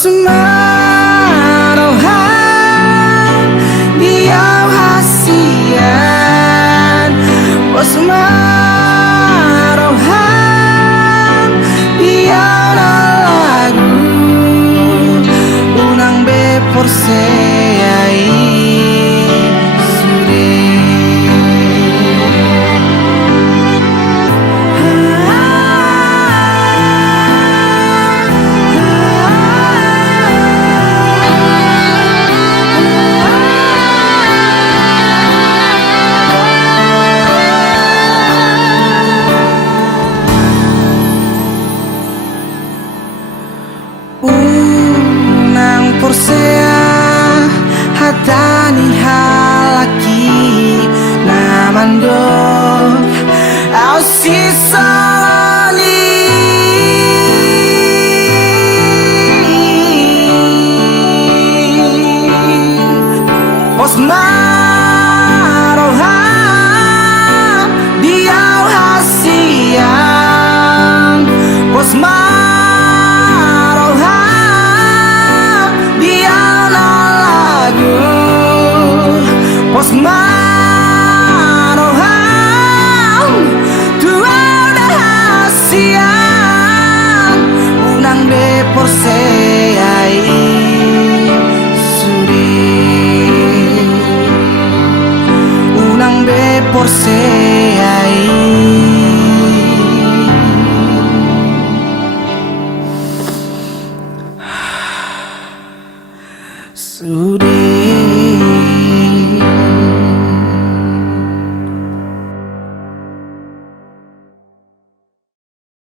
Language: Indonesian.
Osmarohan diau hasian Osmarohan diau na lagu unang be porseai unang porsea hatani halaki namando au sisalani Osmarohan diau hasian Osmarohan tuau na hasian unang be porseai suri unang be porseai